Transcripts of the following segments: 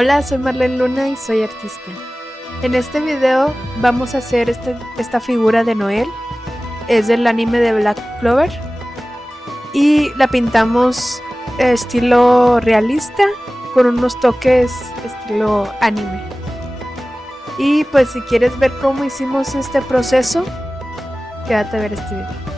Hola, soy Marlene Luna y soy artista. En este video vamos a hacer esta figura de Noelle. Es del anime de Black Clover y la pintamos estilo realista con unos toques estilo anime. Y pues si quieres ver cómo hicimos este proceso, quédate a ver este video.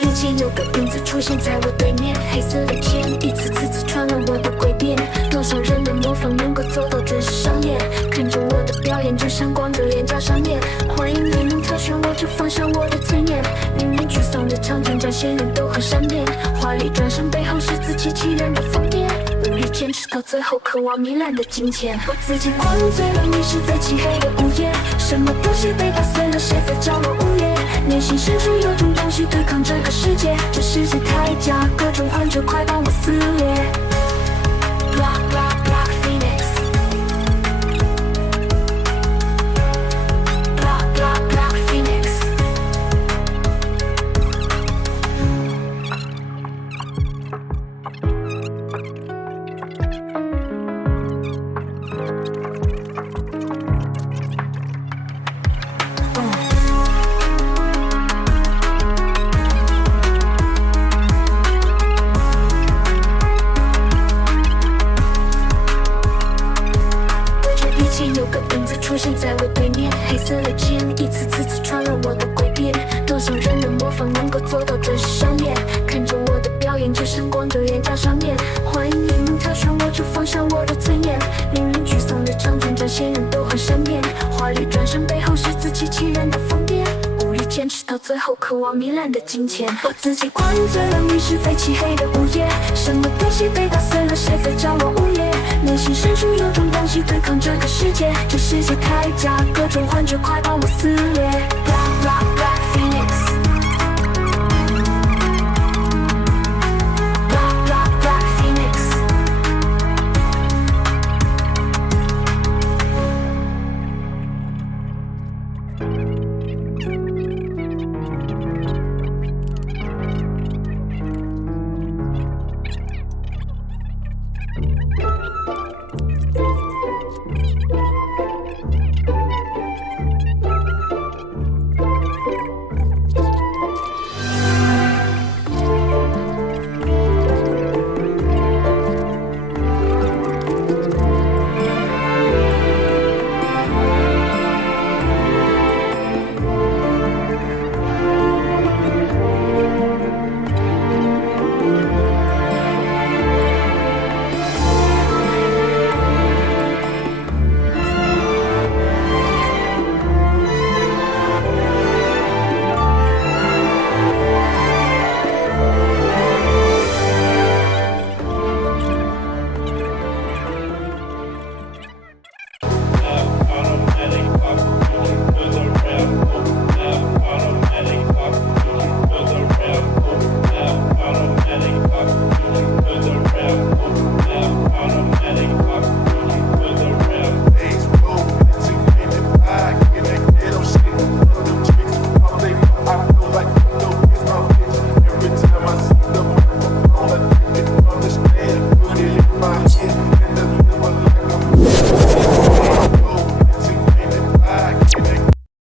一起有个影子出现在我对面，黑色的剑一次次刺穿了我的诡辩。多少人的模仿能够走到真实上演，看着我的表演就闪光着脸颊上面。欢迎你们挑选我，就放下我的尊严。令人沮丧的场景展现人都很善变，华丽转身背后是自欺欺人的疯癫。努力坚持到最后，渴望糜烂的金钱。我自己灌醉了，迷失在漆黑的午夜。什么东西被打碎了？谁在角落午夜？内心深处有种东西对抗这个世界，这世界太假，各种幻觉快把我撕裂。Block, block, block, Phoenix. Block, block, block, Phoenix. 有个影子出现在我对面，黑色的剑一次次刺穿了我的诡辩。多少人的模仿能够做到真实上演，看着我的表演就闪光着脸颊上面。欢迎你们挑选我，就放下我的尊严。令人沮丧的场景展现人都很善变，华丽转身背后是自欺欺人的疯癫。无力坚持到最后，渴望糜烂的金钱。我自己灌醉了，迷失在漆黑的午夜。什么东西被打碎了？谁在角落午夜？内心深处有种东西对抗这个世界，这世界太假，各种幻觉快把我撕裂。Blah, blah, blah.